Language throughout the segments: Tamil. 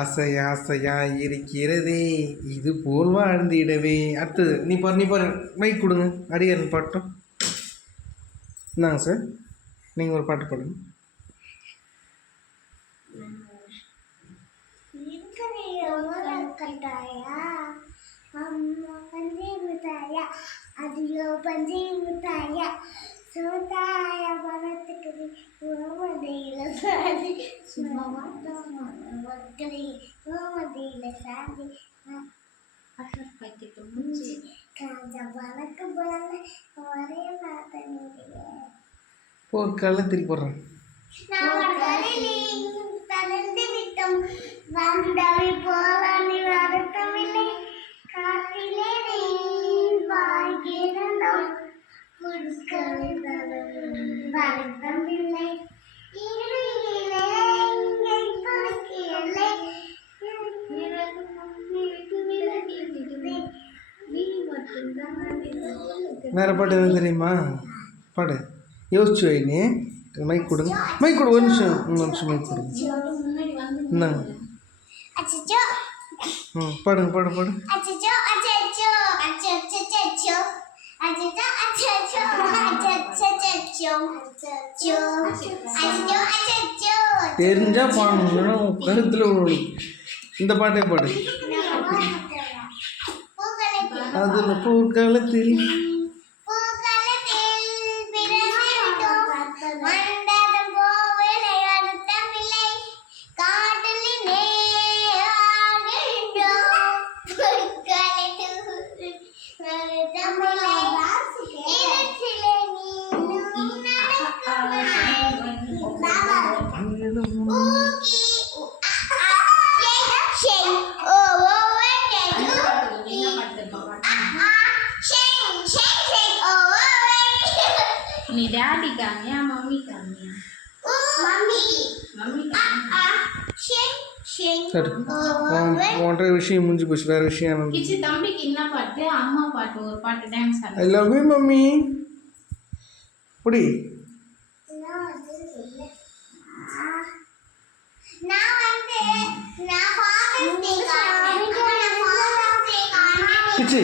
ஆசை ஆசையாய் இருக்கிறதே இது போல் வாழ்ந்திடவே. அடுத்தது நீ பாரு மைக் கொடுங்க, அடியார் பாட்டும். இந்தாங்க சார், நீங்கள் ஒரு பாட்டு பாடுங்க. போர்க்காலத்தில் போடுறேன். வேற பாட்டு எதுவும் தெரியுமா? பாடு, யோசிச்சு வைனே. மைக் கொடுங்க, மைக் கொடு, ஒரு நிமிஷம் மைக் கொடுங்க. இந்தாங்க, பாடுங்க பாடு. தெரிஞ்சா பாடணும், கருத்துல இந்த பாட்டே பாடு. அதுல பூக்காலத்தில் நீ டாடி காமியா மம்மி காமியா? மம்மி ஒன்றரை விஷயம் முடிஞ்சு போச்சு, வேற விஷயம். கிச்சி தம்பிக்கு என்ன பாட்டு? அம்மா பாட்டு, ஒரு பாட்டு டான்ஸ் ஆடு. I love you mummy. புடி. கிச்சி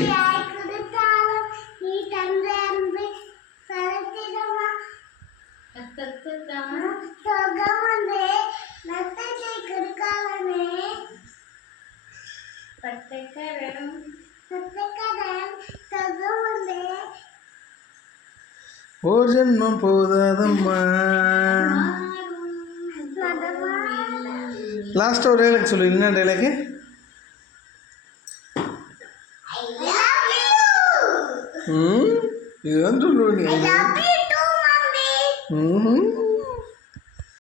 ஓ ஜென்மம் போதாதம்மா. லாஸ்ட் ஒரு டைலாக் சொல்லு. என்ன டைலாக்? இதுதான் சொல்லுவேன்.